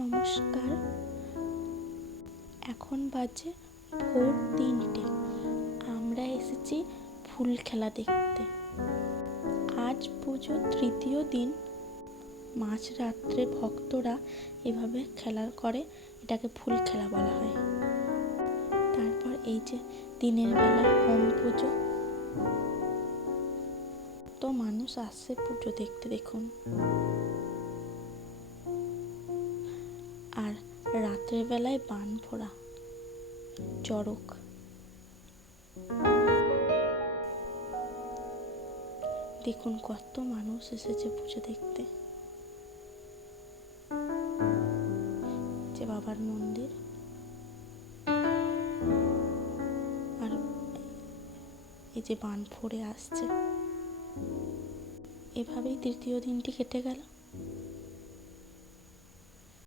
নমস্কার। এখন বাজে ভোর 3টে। আমরা এসেছি ফুল খেলা দেখতে। আজ পুজোর তৃতীয় দিন। মাঝরাত্রে ভক্তরা এভাবে খেলা করে, এটাকে ফুল খেলা বলা হয়। তারপর এই যে দিনের বেলা হোম পুজো, তো মানুষ আসছে পুজো দেখতে, দেখুন। আর রাত্রের বেলায় বান ফোড়া, চড়ক। দেখুন কত মানুষ এসেছে পুজো দেখতে। যে বাবার মন্দির, আর এই যে বান ফোড়ে আসছে। এভাবেই তৃতীয় দিনটি কেটে গেল।